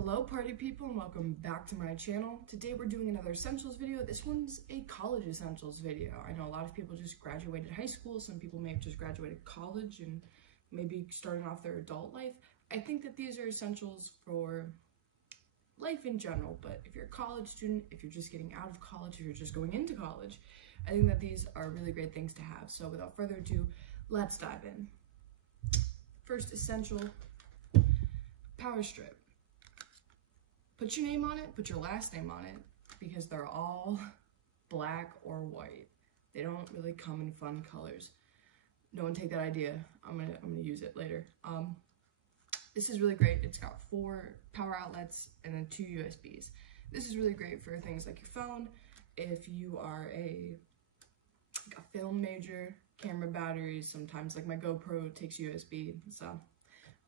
Hello party people and welcome back to my channel. Today we're doing another essentials video. This one's a college essentials video. I know a lot of people just graduated high school, some people may have just graduated college and maybe starting off their adult life. I think that these are essentials for life in general, but if you're a college student, if you're just getting out of college, if you're just going into college, I think that these are really great things to have. So without further ado, let's dive in. First essential, power strip. Put your name on it, put your last name on it, because they're all black or white. They don't really come in fun colors. No one take that idea. I'm gonna use it later. This is really great. It's got 4 power outlets and then 2 USBs. This is really great for things like your phone. If you are a film major, camera batteries, sometimes like my GoPro takes USB, so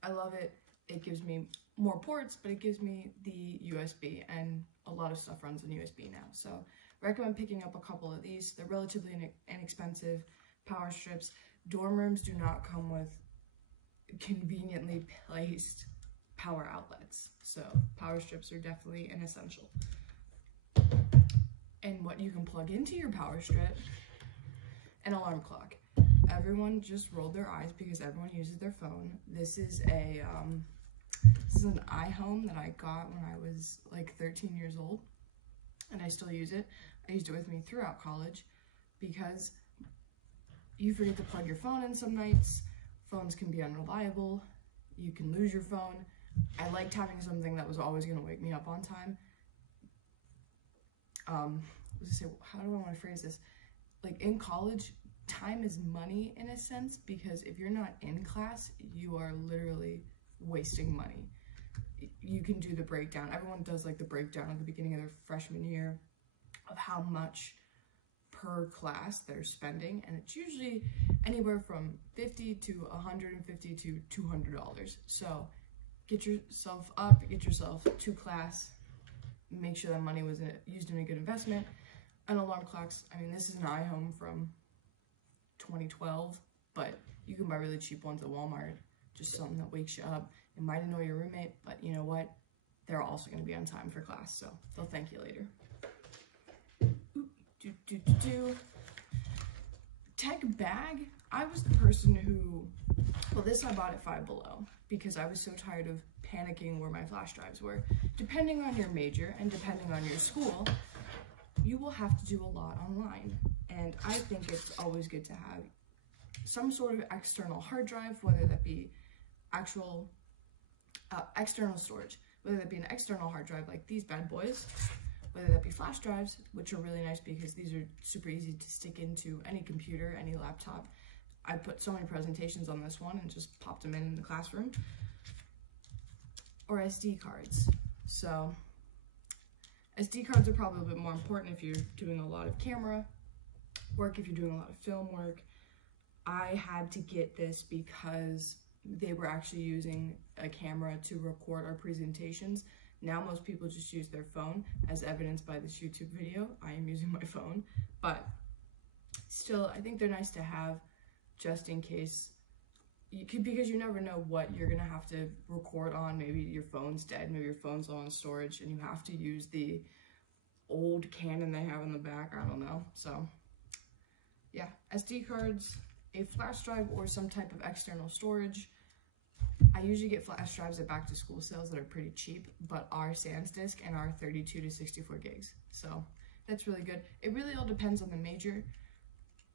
I love it. It gives me more ports, but it gives me the USB, and a lot of stuff runs on USB now. So recommend picking up a couple of these. They're relatively inexpensive power strips. Dorm rooms do not come with conveniently placed power outlets, so power strips are definitely an essential. And what you can plug into your power strip: an alarm clock. Everyone just rolled their eyes because everyone uses their phone. This is an iHome that I got when I was like 13 years old, and I still use it. I used it with me throughout college because you forget to plug your phone in some nights. Phones can be unreliable. You can lose your phone. I liked having something that was always going to wake me up on time. How do I want to phrase this? Like in college, time is money in a sense, because if you're not in class, you are literally wasting money. You can do the breakdown. Everyone does like the breakdown at the beginning of their freshman year of how much per class they're spending, and it's usually anywhere from $50 to $150 to $200. So get yourself up, get yourself to class, make sure that money was used in a good investment. And alarm clocks, I mean, this is an iHome from 2012, but you can buy really cheap ones at Walmart. Just something that wakes you up. It might annoy your roommate, but you know what? They're also going to be on time for class, so they'll thank you later. Tech bag. I was the person who, well, this I bought at Five Below because I was so tired of panicking where my flash drives were. Depending on your major and depending on your school, you will have to do a lot online, and I think it's always good to have some sort of external hard drive, whether that be actual external storage, whether that be an external hard drive like these bad boys, whether that be flash drives, which are really nice because these are super easy to stick into any computer, any laptop. I put so many presentations on this one and just popped them in the classroom, or SD cards. So SD cards are probably a bit more important if you're doing a lot of camera work, if you're doing a lot of film work. I had to get this because they were actually using a camera to record our presentations. Now most people just use their phone, as evidenced by this YouTube video. I am using my phone, but still, I think they're nice to have just in case, because you never know what you're gonna have to record on. Maybe your phone's dead, maybe your phone's low on storage, and you have to use the old Canon they have in the back, I don't know. So yeah, SD cards, a flash drive, or some type of external storage. I usually get flash drives at back to school sales that are pretty cheap, but our sans disk and our 32 to 64 gigs. So that's really good. It really all depends on the major.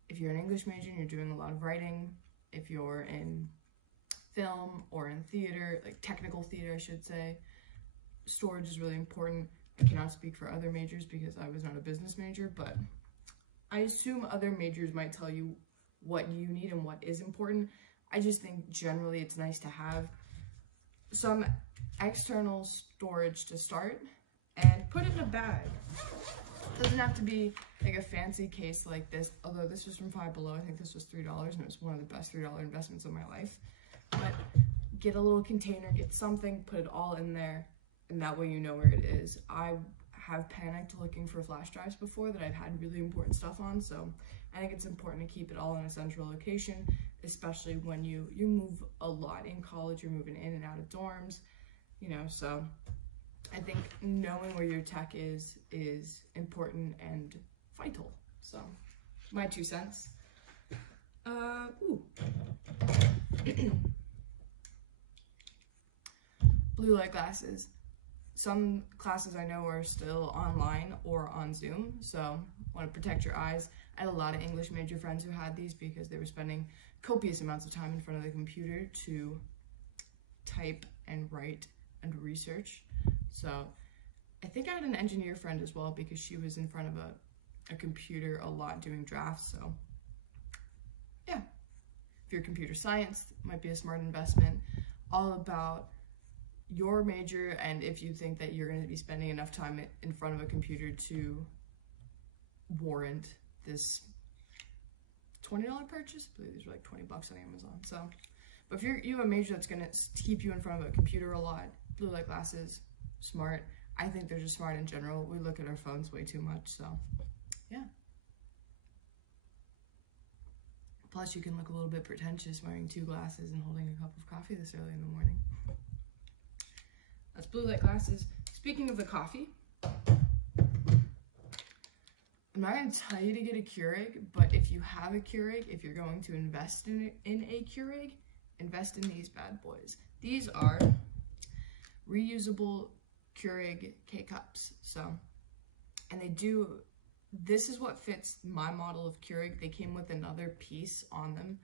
If you're an English major and you're doing a lot of writing, if you're in film or in theater, like technical theater, I should say, storage is really important. I cannot speak for other majors because I was not a business major, but I assume other majors might tell you what you need and what is important. I just think generally it's nice to have some external storage to start and put it in a bag. It doesn't have to be like a fancy case like this, although this was from Five Below. I think this was $3 and it was one of the best $3 investments of my life. But get a little container, get something, put it all in there, and that way you know where it is. I have panicked looking for flash drives before that I've had really important stuff on, so I think it's important to keep it all in a central location, especially when you move a lot in college. You're moving in and out of dorms, you know, so I think knowing where your tech is important and vital. So, my 2 cents. Blue light glasses. Some classes I know are still online or on Zoom, so want to protect your eyes. I had a lot of English major friends who had these because they were spending copious amounts of time in front of the computer to type and write and research. So I think I had an engineer friend as well because she was in front of a computer a lot doing drafts. So yeah, if you're computer science, it might be a smart investment. All about your major, and if you think that you're going to be spending enough time in front of a computer to warrant this $20 purchase. I believe these are like 20 bucks on Amazon. So, but if you have a major that's going to keep you in front of a computer a lot, blue light glasses, smart. I think they're just smart in general. We look at our phones way too much, so yeah. Plus, you can look a little bit pretentious wearing 2 glasses and holding a cup of coffee this early in the morning. That's blue light glasses. Speaking of the coffee, I'm not going to tell you to get a Keurig, but if you have a Keurig, if you're going to invest in a Keurig, invest in these bad boys. These are reusable Keurig K-Cups. So, and this is what fits my model of Keurig. They came with another piece on them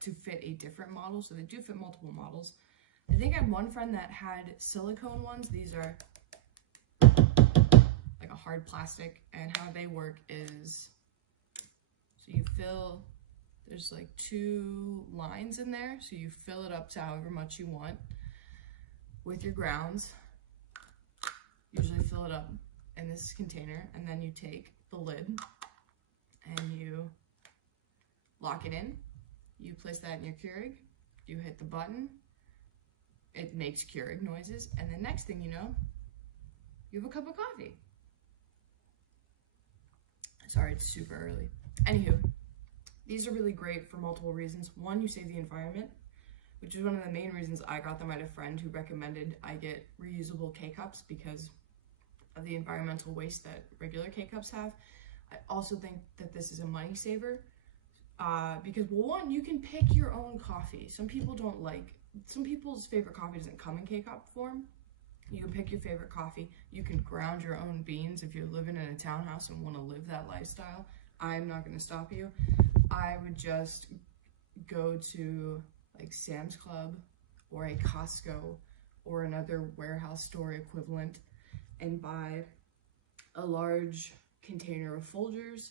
to fit a different model, so they do fit multiple models. I think I had one friend that had silicone ones. These are like a hard plastic, and how they work is, so you fill, there's like 2 lines in there, so you fill it up to however much you want with your grounds. Usually fill it up in this container, and then you take the lid and you lock it in. You place that in your Keurig, you hit the button, it makes Keurig noises, and the next thing you know, you have a cup of coffee. Sorry, it's super early. Anywho, these are really great for multiple reasons. One, you save the environment, which is one of the main reasons I got them. I had a friend who recommended I get reusable K-Cups because of the environmental waste that regular K-Cups have. I also think that this is a money saver because, well, one, you can pick your own coffee. Some people's favorite coffee doesn't come in K-Cup form. You can pick your favorite coffee. You can ground your own beans if you're living in a townhouse and want to live that lifestyle. I'm not going to stop you. I would just go to like Sam's Club or a Costco or another warehouse store equivalent and buy a large container of Folgers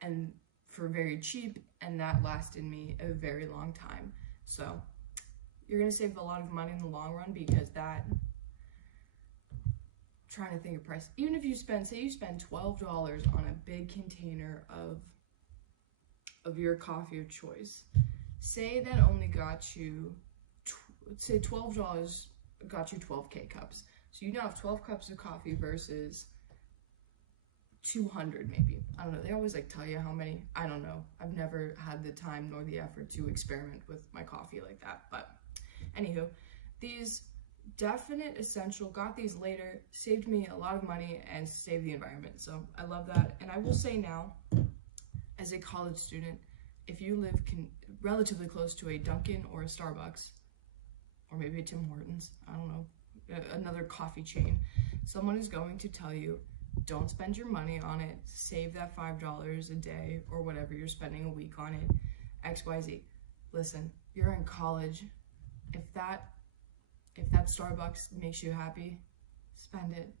and for very cheap, and that lasted me a very long time. So you're going to save a lot of money in the long run because that, trying to think of price, even if you spend, say you spend $12 on a big container of your coffee of choice, say that only got you, say $12 got you 12 K-Cups. So you now have 12 cups of coffee versus 200 maybe. I don't know, they always like tell you how many, I don't know. I've never had the time nor the effort to experiment with my coffee like that, but anywho, these definite essential, got these later, saved me a lot of money and saved the environment. So I love that. And I will say now, as a college student, if you live relatively close to a Dunkin' or a Starbucks, or maybe a Tim Hortons, I don't know, another coffee chain, someone is going to tell you, don't spend your money on it, save that $5 a day or whatever you're spending a week on it, XYZ. Listen, you're in college. If that Starbucks makes you happy, spend it.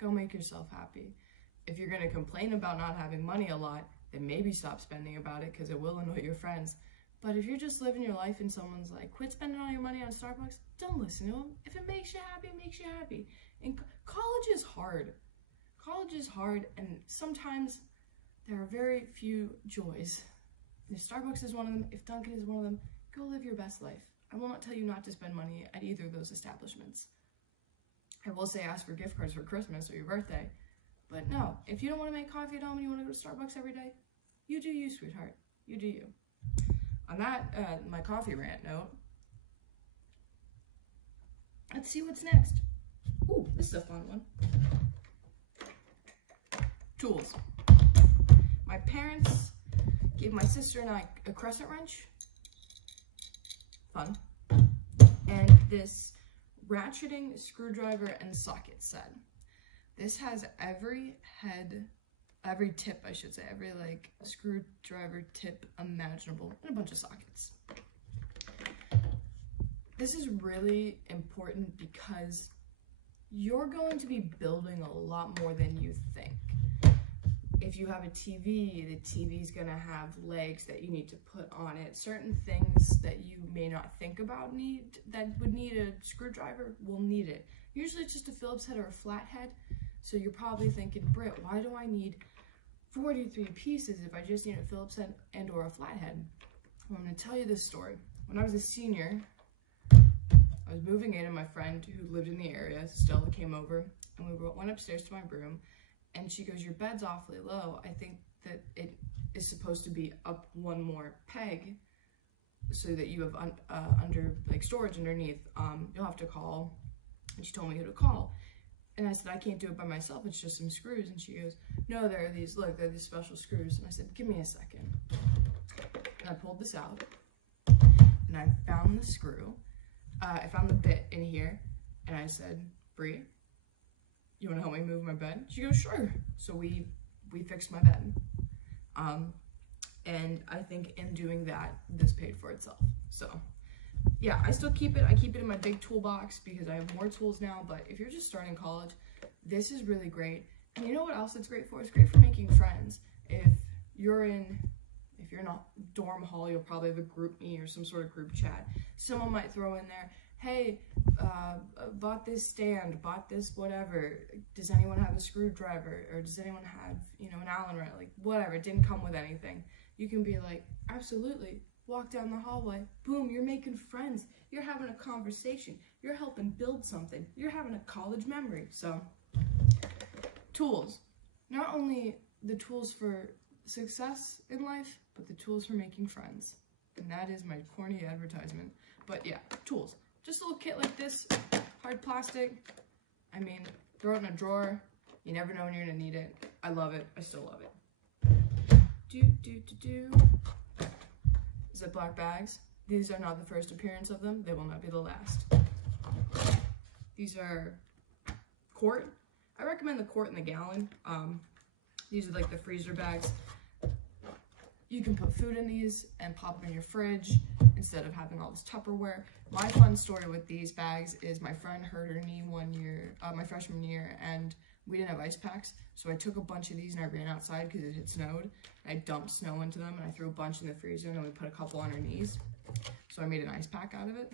Go make yourself happy. If you're gonna complain about not having money a lot, then maybe stop spending about it because it will annoy your friends. But if you're just living your life and someone's like, quit spending all your money on Starbucks, don't listen to them. If it makes you happy, it makes you happy. And college is hard. College is hard, and sometimes there are very few joys. And if Starbucks is one of them, if Dunkin' is one of them, go live your best life. I will not tell you not to spend money at either of those establishments. I will say ask for gift cards for Christmas or your birthday, but no, if you don't want to make coffee at home and you want to go to Starbucks every day, you do you, sweetheart. You do you. On that, my coffee rant note, let's see what's next. Ooh, this is a fun one. Tools. My parents gave my sister and I a crescent wrench. Fun. And this ratcheting screwdriver and socket set. This has every tip, I should say, every like screwdriver tip imaginable, and a bunch of sockets. This is really important because you're going to be building a lot more than you think. If you have a TV, the TV's gonna have legs that you need to put on it. Certain things that you may not think about that would need a screwdriver will need it. Usually it's just a Phillips head or a flat head. So you're probably thinking, Britt, why do I need 43 pieces if I just need a Phillips head and or a flat head? Well, I'm gonna tell you this story. When I was a senior, I was moving in and my friend who lived in the area, Stella, came over and we went upstairs to my room and she goes, your bed's awfully low. I think that it is supposed to be up one more peg so that you have under like storage underneath. You'll have to call. And she told me who to call. And I said, I can't do it by myself. It's just some screws. And she goes, no, there are these, look, they're these special screws. And I said, give me a second. And I pulled this out and I found the screw. I found the bit in here and I said, Bree, you want to help me move my bed? She goes, sure. So we fixed my bed. And I think in doing that, this paid for itself. So yeah, I still keep it. I keep it in my big toolbox because I have more tools now, but if you're just starting college, this is really great. And you know what else it's great for? It's great for making friends. If you're in a dorm hall, you'll probably have a group me or some sort of group chat. Someone might throw in there, hey, bought this stand, bought this whatever. Does anyone have a screwdriver? Or does anyone have, you know, an Allen wrench? Like, whatever, it didn't come with anything. You can be like, absolutely. Walk down the hallway, boom, you're making friends. You're having a conversation. You're helping build something. You're having a college memory. So, tools. Not only the tools for success in life, but the tools for making friends. And that is my corny advertisement. But yeah, tools. Just a little kit like this, hard plastic. I mean, throw it in a drawer. You never know when you're gonna need it. I love it. I still love it. Ziploc bags. These are not the first appearance of them. They will not be the last. These are quart. I recommend the quart and the gallon. These are like the freezer bags. You can put food in these and pop them in your fridge instead of having all this Tupperware. My fun story with these bags is my friend hurt her knee one year, my freshman year, and we didn't have ice packs. So I took a bunch of these and I ran outside because it had snowed. I dumped snow into them and I threw a bunch in the freezer and then we put a couple on her knees. So I made an ice pack out of it.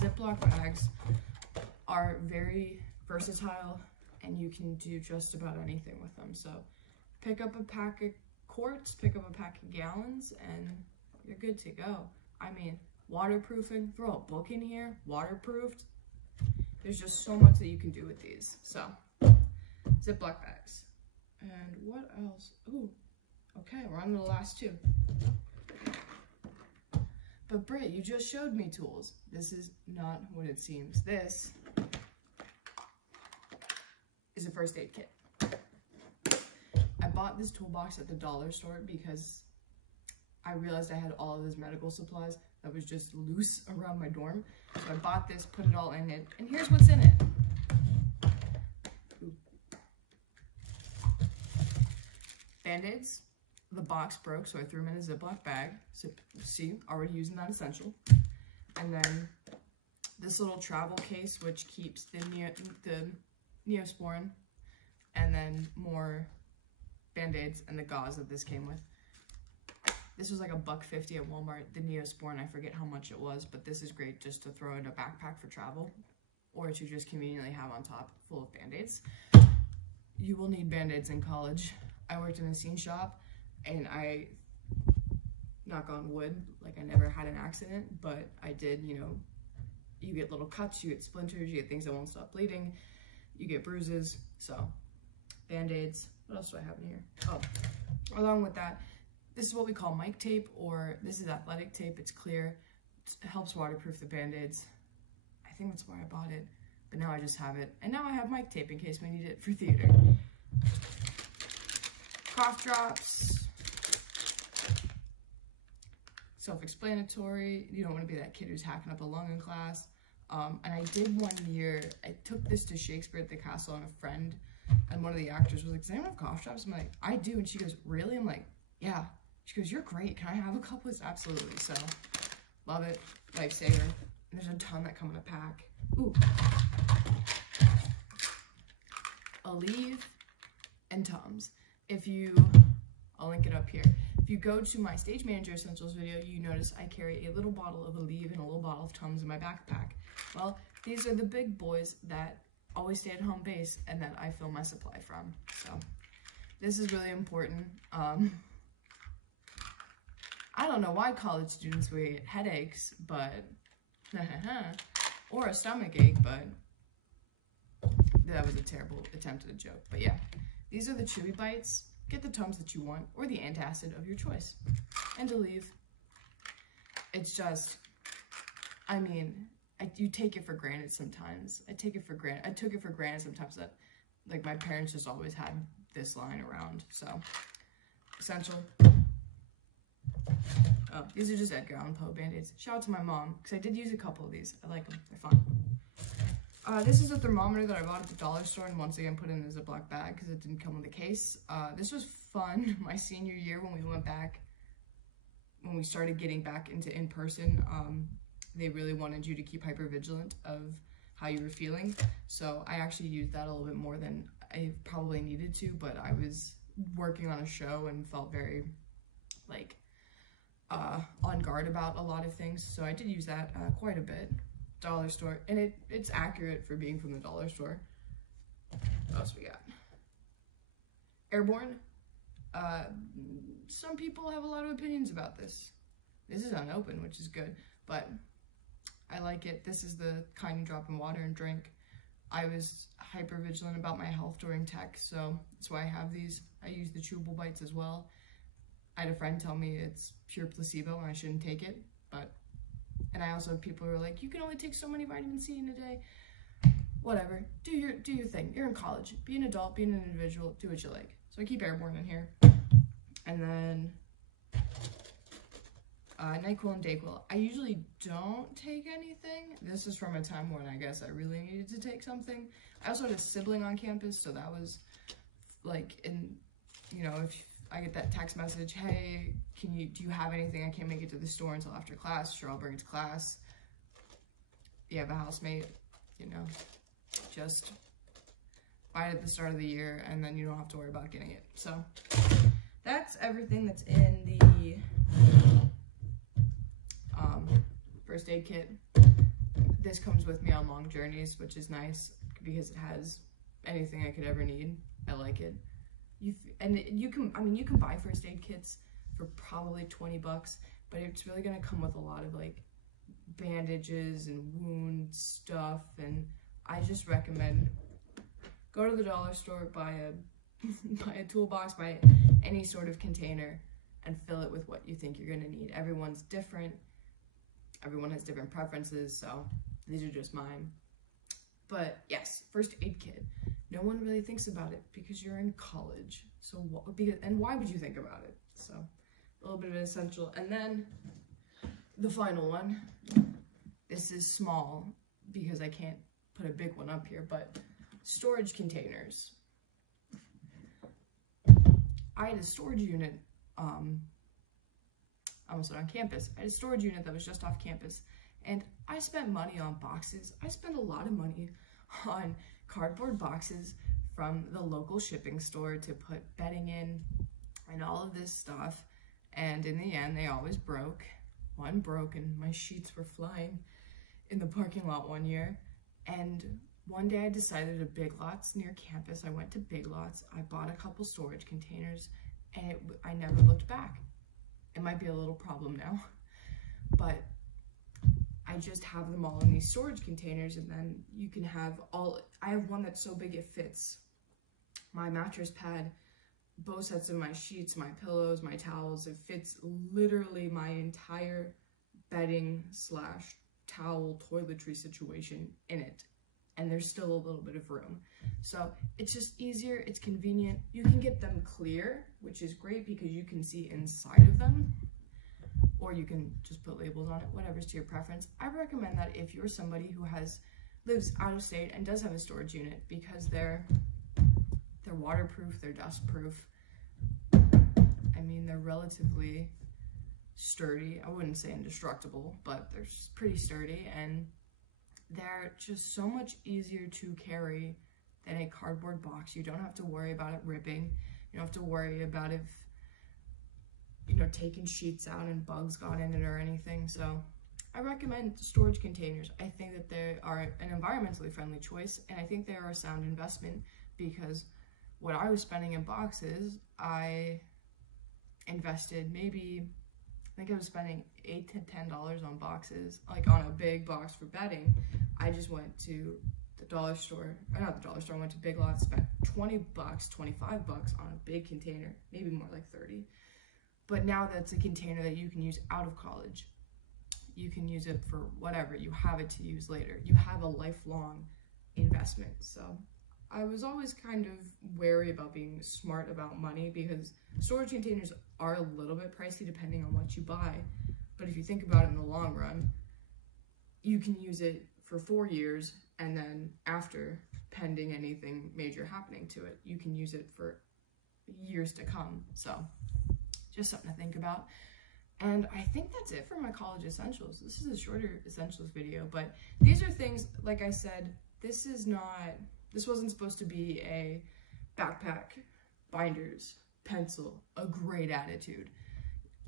Ziploc bags are very versatile and you can do just about anything with them. So pick up a pack of quarts, pick up a pack of gallons, and you're good to go. I mean, waterproofing, throw a book in here, waterproofed. There's just so much that you can do with these. So, Ziploc bags. And what else? Ooh, okay, we're on to the last two. But Britt, you just showed me tools. This is not what it seems. This is a first aid kit. I bought this toolbox at the dollar store because I realized I had all of this medical supplies that was just loose around my dorm. So I bought this, put it all in it, and here's what's in it. Band-Aids. The box broke, so I threw them in a Ziploc bag. So, see, already using that essential. And then this little travel case, which keeps the Neosporin, and then more Band-Aids and the gauze that this came with. This was like $1.50 at Walmart. The Neosporin, I forget how much it was, but this is great just to throw in a backpack for travel, or to just conveniently have on top full of Band-Aids. You will need Band-Aids in college. I worked in a scene shop, and I, knock on wood, like I never had an accident, but I did, you know, you get little cuts, you get splinters, you get things that won't stop bleeding, you get bruises, so Band-Aids. What else do I have in here? Oh, along with that, this is what we call mic tape, or this is athletic tape. It's clear. It helps waterproof the Band-Aids. I think that's why I bought it. but now I just have it. And now I have mic tape in case we need it for theater. Cough drops. Self-explanatory. You don't want to be that kid who's hacking up a lung in class. And I did one year, I took this to Shakespeare at the Castle, and a friend, and one of the actors was like, does anyone have cough drops? I'm like, I do. And she goes, really? I'm like, yeah. She goes, you're great. Can I have a couple? Absolutely. So, love it. Lifesaver. And there's a ton that come in a pack. Ooh. Aleve and Tums. I'll link it up here. If you go to my Stage Manager Essentials video, you notice I carry a little bottle of Aleve and a little bottle of Tums in my backpack. Well, these are the big boys that always stay at home base and that I fill my supply from. So this is really important. I don't know why college students will get headaches, but or a stomach ache, but that was a terrible attempt at a joke. But yeah, these are the chewy bites. Get the Tums that you want, or the antacid of your choice. And Aleve. It's just, I mean, you take it for granted sometimes. I took it for granted sometimes that, like, my parents just always had this lying around. So, essential. Oh, these are just Edgar Allan Poe Band-Aids. Shout out to my mom, because I did use a couple of these. I like them. They're fun. This is a thermometer that I bought at the dollar store and once again put in a Ziploc bag because it didn't come with a case. This was fun my senior year when we started getting back into in-person. They really wanted you to keep hypervigilant of how you were feeling. So I actually used that a little bit more than I probably needed to, but I was working on a show and felt very, like, on guard about a lot of things. So I did use that quite a bit. Dollar store, and it's accurate for being from the dollar store. What else we got? Airborne. Some people have a lot of opinions about this. This is unopened, which is good, but I like it. This is the kind you drop in water and drink. I was hyper vigilant about my health during tech, so that's why I have these. I use the chewable bites as well. I had a friend tell me it's pure placebo and I shouldn't take it, and I also have people who are like, you can only take so many vitamin C in a day. Whatever, do your thing. You're in college, be an adult, be an individual, do what you like. So I keep Airborne in here. And then NyQuil and DayQuil. I usually don't take anything. This is from a time when I guess I really needed to take something. I also had a sibling on campus, so that was like, if I get that text message, hey, do you have anything? I can't make it to the store until after class. Sure, I'll bring it to class. You have a housemate, just buy it at the start of the year and then you don't have to worry about getting it. So that's everything that's in the first aid kit. This comes with me on long journeys, which is nice because it has anything I could ever need. I like it. You can buy first aid kits for probably 20 bucks, but it's really gonna come with a lot of like bandages and wound stuff, and I just recommend go to the dollar store, buy a toolbox, buy any sort of container, and fill it with what you think you're gonna need. Everyone's different. Everyone has different preferences, so these are just mine. But yes, first aid kit. No one really thinks about it because you're in college. So why would you think about it? So a little bit of an essential. And then the final one. This is small because I can't put a big one up here, but storage containers. I had a storage unit, almost on campus. I had a storage unit that was just off campus, and I spent money on boxes. I spent a lot of money on cardboard boxes from the local shipping store to put bedding in and all of this stuff, and in the end they always broke. One broke and my sheets were flying in the parking lot one year, and one day I decided to Big Lots near campus. I went to Big Lots, I bought a couple storage containers, and I never looked back. It might be a little problem now, but I just have them all in these storage containers, and then you can have I have one that's so big it fits my mattress pad, both sets of my sheets, my pillows, my towels. It fits literally my entire bedding / towel toiletry situation in it. and there's still a little bit of room. So it's just easier, it's convenient. You can get them clear, which is great because you can see inside of them, or you can just put labels on it, whatever's to your preference. I recommend that if you're somebody who lives out of state and does have a storage unit, because they're waterproof, they're dustproof. I mean, they're relatively sturdy. I wouldn't say indestructible, but they're pretty sturdy, and they're just so much easier to carry than a cardboard box. You don't have to worry about it ripping. You don't have to worry about if, you know, taking sheets out and bugs got in it or anything. So I recommend storage containers. I think that they are an environmentally friendly choice, and I think they are a sound investment, because what I was spending in boxes, I invested maybe, I think I was spending $8 to $10 on boxes, like on a big box for bedding. I just went to the dollar store, or not the dollar store, I went to Big Lots, spent $20, $25 on a big container, maybe more like 30. But now that's a container that you can use out of college. You can use it for whatever, you have it to use later. You have a lifelong investment. So I was always kind of wary about being smart about money, because storage containers are a little bit pricey depending on what you buy. But if you think about it in the long run, you can use it for 4 years, and then after, pending anything major happening to it, you can use it for years to come. So just something to think about. And I think that's it for my college essentials. This is a shorter essentials video, but these are things, like I said, this wasn't supposed to be a backpack, binders, pencil, a great attitude.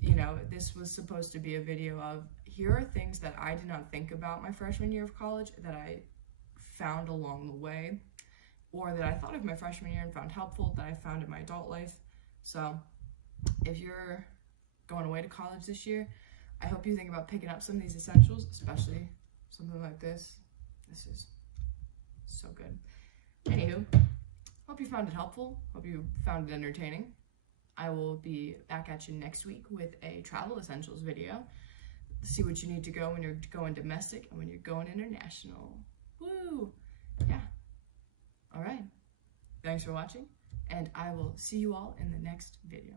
You know, this was supposed to be a video of, here are things that I did not think about my freshman year of college that I found along the way, or that I thought of my freshman year and found helpful, that I found in my adult life. So if you're going away to college this year, I hope you think about picking up some of these essentials, especially something like this. This is so good. Anywho, hope you found it helpful. Hope you found it entertaining. I will be back at you next week with a travel essentials video. See what you need to go when you're going domestic and when you're going international. Woo! Yeah. All right. Thanks for watching, and I will see you all in the next video.